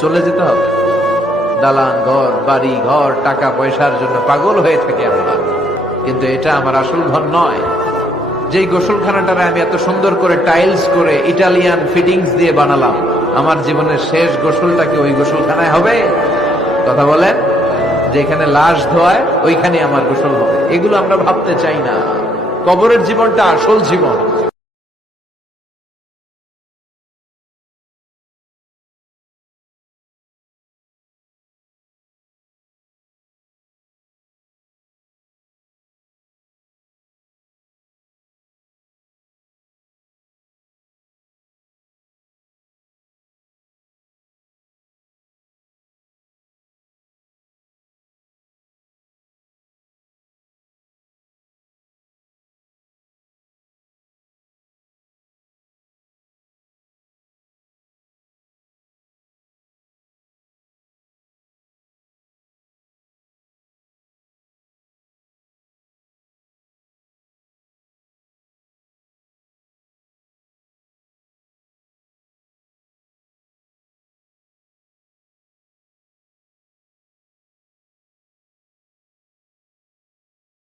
চলে যেতে হবে। দালান ঘর, বাড়ি ঘর, টাকা পয়সার জন্য পাগল হয়ে থাকি আমরা, কিন্তু এটা আমার আসল ঘর নয়। যেই গোসলখানাটারে আমি এত সুন্দর করে টাইলস করে ইটালিয়ান ফিটিংস দিয়ে বানালাম, আমার জীবনের শেষ গোসলটা কি ওই গোসলখানায় হবে? কথা বলেন। যেখানে লাশ ধোয়ায় ওইখানে আমার গোসল হবে, এগুলো আমরা ভাবতে চাই না। কবরের জীবনটা আসল জীবন।